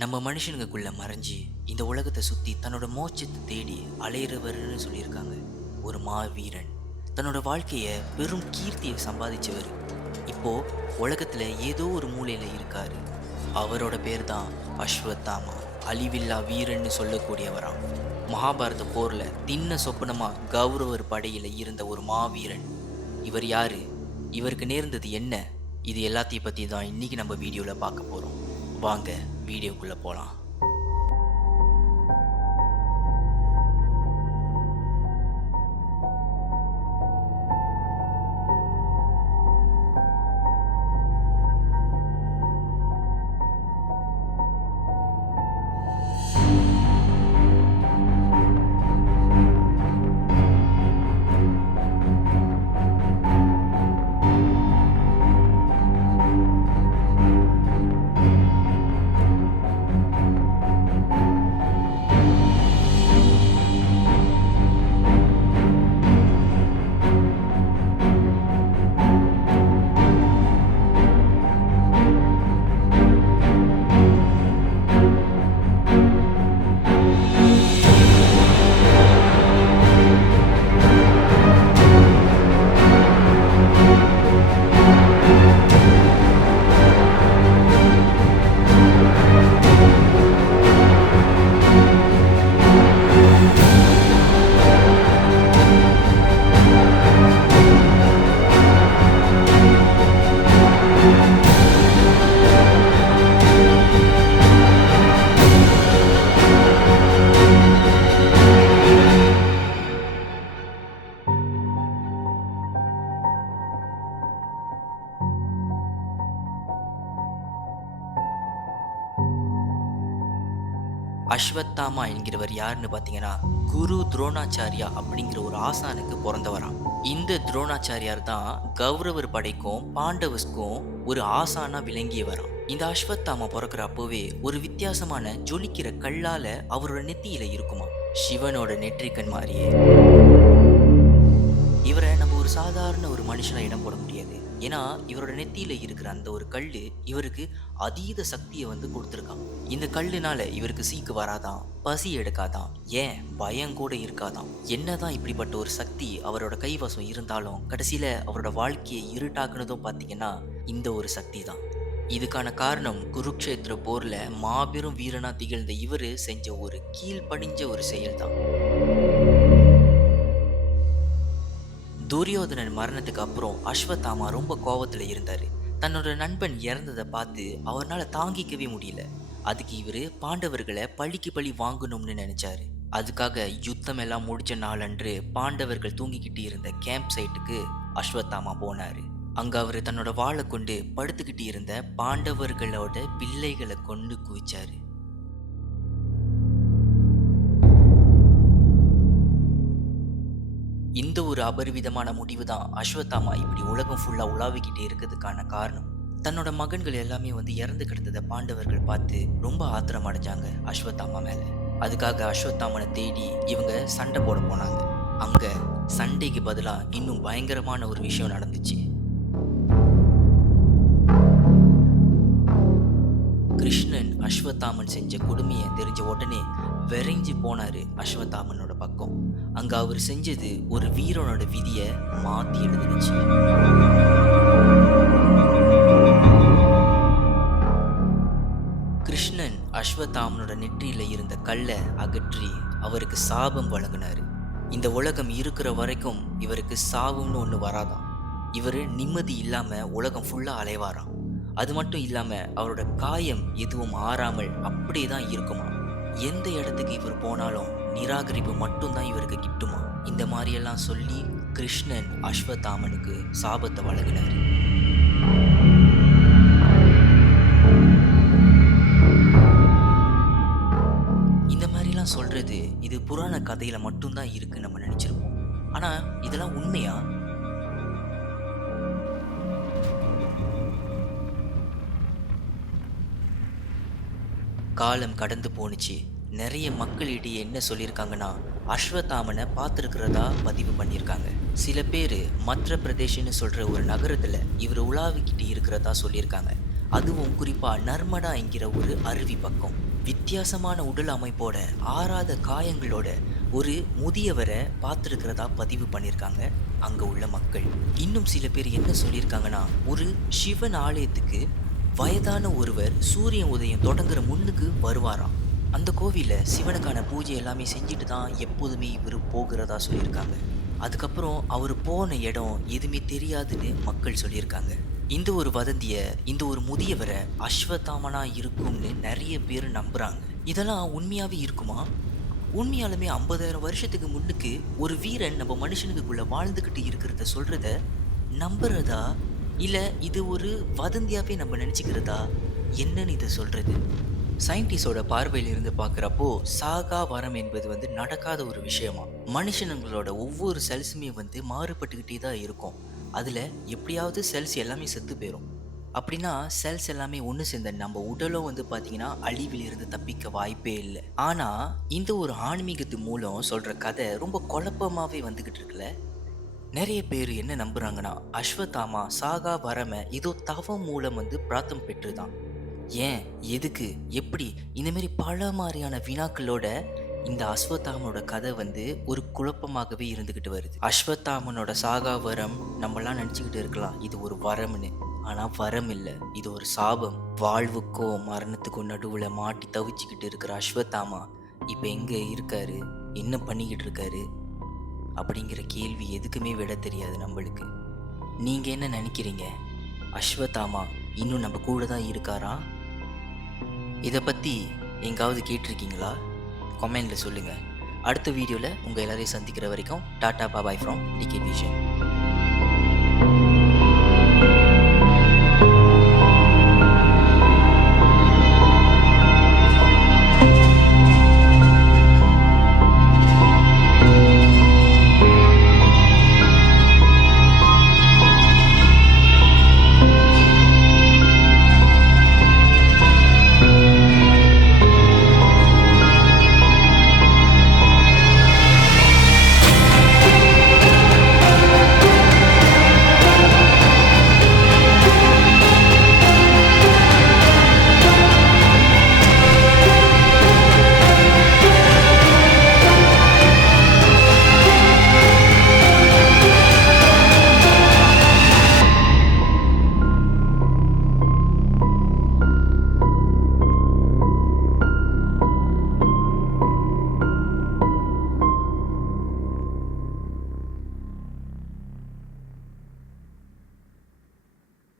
நம்ம மனுஷனுக்குள்ள மறைஞ்சி இந்த உலகத்தை சுற்றி தன்னோட மோட்சத்தை தேடி அலையிறவர்னு சொல்லியிருக்காங்க. ஒரு மாவீரன், தன்னோட வாழ்க்கையை பெரும் கீர்த்தியை சம்பாதிச்சவர் இப்போ உலகத்தில் ஏதோ ஒரு மூலையில் இருக்காரு. அவரோட பேர் தான் அஸ்வத்தாமா, அழிவில்லா வீரன்னு சொல்லக்கூடியவராம். மகாபாரத போரில் தின்ன சொப்பனமா கௌரவர் படையில் இருந்த ஒரு மாவீரன். இவர் யாரு, இவருக்கு நேர்ந்தது என்ன, இது எல்லாத்தையும் பற்றி தான் இன்னைக்கு நம்ம வீடியோவில் பார்க்க போகிறோம். வாங்க வீடியோக்குள்ளே போகலாம். அஸ்வத்தாமா என்கிறவர் யாருன்னு பார்த்தீங்கன்னா, குரு துரோணாச்சாரியா அப்படிங்கிற ஒரு ஆசானுக்கு பிறந்தவராம். இந்த துரோணாச்சாரியார் தான் கௌரவர் படைக்கும் பாண்டவஸ்க்கும் ஒரு ஆசானா விளங்கியவராம். இந்த அஸ்வத்தாமா பிறக்கிற அப்போவே ஒரு வித்தியாசமான ஜொலிக்கிற கல்லால அவரோட நெத்தியில இருக்குமா, சிவனோட நெற்றிக்கண் மாதிரியே. இவரை நம்ம ஒரு சாதாரண ஒரு மனுஷனை இடம் போட முடியாது. ஏன்னா இவரோட நெத்தியில இருக்கிற அந்த ஒரு கல்லு இவருக்கு அதீத சக்தியை கொடுத்துருக்கான். இந்த கல்லுனால இவருக்கு சீக்கு வராதான், பசி எடுக்காதான், ஏன் பயம் கூட இருக்காதான். என்னதான் இப்படிப்பட்ட ஒரு சக்தி அவரோட கைவசம் இருந்தாலும் கடைசியில அவரோட வாழ்க்கையை இருட்டாக்குனதும் பார்த்தீங்கன்னா இந்த ஒரு சக்தி தான். இதுக்கான காரணம் குருக்ஷேத்திர போர்ல மாபெரும் வீரனா திகழ்ந்த இவரு செஞ்ச ஒரு கீழ்ப்படிஞ்ச ஒரு செயல் தான். துரியோதனன் மரணத்துக்கு அப்புறம் அஸ்வத்தாமா ரொம்ப கோவத்துல இருந்தாரு. தன்னோட நண்பன் இறந்ததை பார்த்து அவரால் தாங்கிக்கவே முடியல. அதுக்கு இவரு பாண்டவர்களை பழிக்கு பழி வாங்கணும்னு நினைச்சாரு. அதுக்காக யுத்தம் எல்லாம் முடிச்ச நாளன்று பாண்டவர்கள் தூங்கிக்கிட்டு இருந்த கேம்ப் சைட்டுக்கு அஸ்வத்தாமா போனாரு. அங்க அவரு தன்னோட வாளை கொண்டு படுத்துக்கிட்டு இருந்த பாண்டவர்களோட பிள்ளைகளை கொண்டு குவிச்சாரு. இந்த ஒரு அபரிவிதமான முடிவு தான் அஸ்வத்தாமா இப்படி உலகம் ஃபுல்லா உலாவிக்கிட்டே இருக்கிறதுக்கான காரணம். தன்னோட மகன்கள் எல்லாமே இறந்து கிடந்ததை பாண்டவர்கள் பார்த்து ரொம்ப ஆத்திரம் அடைஞ்சாங்க அஸ்வத்தாமா மேல. அதுக்காக அஸ்வத்தாமனை தேடி இவங்க சண்டை போட போனாங்க. அங்க சண்டைக்கு பதிலா இன்னும் பயங்கரமான ஒரு விஷயம் நடந்துச்சு. கிருஷ்ணன் அஸ்வத்தாமன் செஞ்ச கொடுமையை தெரிஞ்ச உடனே விரைஞ்சு போனாரு அஸ்வத்தாமனோட பக்கம். அங்க அவர் செஞ்சது ஒரு வீரனோட விதியை மாத்தி எழுதுனுச்சு. கிருஷ்ணன் அஸ்வத்தாமனோட நெற்றியில இருந்த கல்லை அகற்றி அவருக்கு சாபம் வழங்கினாரு. இந்த உலகம் இருக்கிற வரைக்கும் இவருக்கு சாவுன்னு ஒண்ணு வராதாம். இவரு நிம்மதி இல்லாம உலகம் ஃபுல்லா அலைவாராம். அது மட்டும் இல்லாம அவரோட காயம் எதுவும் ஆறாமல் அப்படியே தான் இருக்குமா. எந்த இடத்துக்கு இவர் போனாலும் நிராகரிப்பு மட்டும்தான் இவருக்கு கிட்டுமா. இந்த மாதிரியெல்லாம் சொல்லி கிருஷ்ணன் அஸ்வத்தாமனுக்கு சாபத்தை வழங்கினார். இந்த மாதிரிலாம் சொல்றது இது புராண கதையில மட்டும்தான் இருக்கு நம்ம நினைச்சிருப்போம். ஆனா இதெல்லாம் உண்மையா? காலம் கடந்து போணுச்சு. நிறைய மக்களிடையே என்ன சொல்லியிருக்காங்கன்னா, அஸ்வத்தாமனை பார்த்துருக்கிறதா பதிவு பண்ணியிருக்காங்க. சில பேர் மற்ற பிரதேஷ்னு சொல்கிற ஒரு நகரத்தில் இவர் உலாவிக்கிட்டு இருக்கிறதா சொல்லியிருக்காங்க. அதுவும் குறிப்பாக நர்மடா என்கிற ஒரு அருவி பக்கம். வித்தியாசமான உடல் அமைப்போட ஆறாத காயங்களோட ஒரு முதியவரை பார்த்துருக்கிறதா பதிவு பண்ணியிருக்காங்க அங்கே உள்ள மக்கள். இன்னும் சில பேர் என்ன சொல்லியிருக்காங்கன்னா, ஒரு சிவன் ஆலயத்துக்கு வயதான ஒருவர் சூரியன் உதயம் தொடங்குற முன்னுக்கு வருவாராம். அந்த கோவிலில் சிவனுக்கான பூஜை எல்லாமே செஞ்சுட்டு தான் எப்போதுமே இவர் போகிறதா சொல்லியிருக்காங்க. அதுக்கப்புறம் அவர் போன இடம் எதுவுமே தெரியாதுன்னு மக்கள் சொல்லியிருக்காங்க. இந்த ஒரு வதந்தியை இந்த ஒரு முதியவரை அஸ்வத்தாமனா இருக்கும்னு நிறைய பேர் நம்புறாங்க. இதெல்லாம் உண்மையாவே இருக்குமா? உண்மையாலுமே 50,000 வருஷத்துக்கு முன்னுக்கு ஒரு வீரன் நம்ம மனுஷனுக்குள்ள வாழ்ந்துக்கிட்டு இருக்கிறத சொல்றத நம்புறதா, இல்ல இது ஒரு வதந்தியாவே நம்ம நினைச்சுக்கிறதா? என்னன்னு இதை சொல்றது? சயின்டிஸ்டோட பார்வையில இருந்து பார்க்குறப்போ சாகா வரம் என்பது நடக்காத ஒரு விஷயமா. மனுஷனுங்களோட ஒவ்வொரு செல்ஸுமே மாறுபட்டுக்கிட்டே தான் இருக்கும். அதில் எப்படியாவது செல்ஸ் எல்லாமே செத்து போயிடும். அப்படின்னா செல்ஸ் எல்லாமே ஒன்று சேர்ந்த நம்ம உடலும் பார்த்தீங்கன்னா அழிவில் இருந்து தப்பிக்க வாய்ப்பே இல்லை. ஆனால் இந்த ஒரு ஆன்மீகத்து மூலம் சொல்கிற கதை ரொம்ப குழப்பமாகவே வந்துக்கிட்டு இருக்குல்ல. நிறைய பேர் என்ன நம்புறாங்கன்னா, அஸ்வத்தாமா சாகா வரம ஏதோ தவம் மூலம் பிராத்தம் பெற்றுதான். ஏன், எதுக்கு, எப்படி, இந்த மாதிரி பல மாதிரியான வினாக்களோட இந்த அஸ்வத்தாமனோட கதை ஒரு குழப்பமாகவே இருந்துக்கிட்டு வருது. அஸ்வத்தாமனோட சாகா வரம் நம்மலாம் நினச்சிக்கிட்டு இருக்கலாம் இது ஒரு வரம்னு. ஆனால் வரம் இல்லை, இது ஒரு சாபம். வாழ்வுக்கும் மரணத்துக்கும் நடுவில் மாட்டி தவிச்சுக்கிட்டு இருக்கிற அஸ்வத்தாமா இப்போ எங்கே இருக்காரு, என்ன பண்ணிக்கிட்டு இருக்காரு அப்படிங்கிற கேள்வி எதுக்குமே விட தெரியாது நம்மளுக்கு. நீங்கள் என்ன நினைக்கிறீங்க? அஸ்வத்தாமா இன்னும் நம்ம கூட தான் இருக்காரா? இதை பற்றி எங்காவது கேட்டிருக்கீங்களா? கமெண்டில் சொல்லுங்கள். அடுத்த வீடியோவில் உங்கள் எல்லாரையும் சந்திக்கிற வரைக்கும் டாட்டா பாபாய் ஃப்ரம் டிகே விஷன்.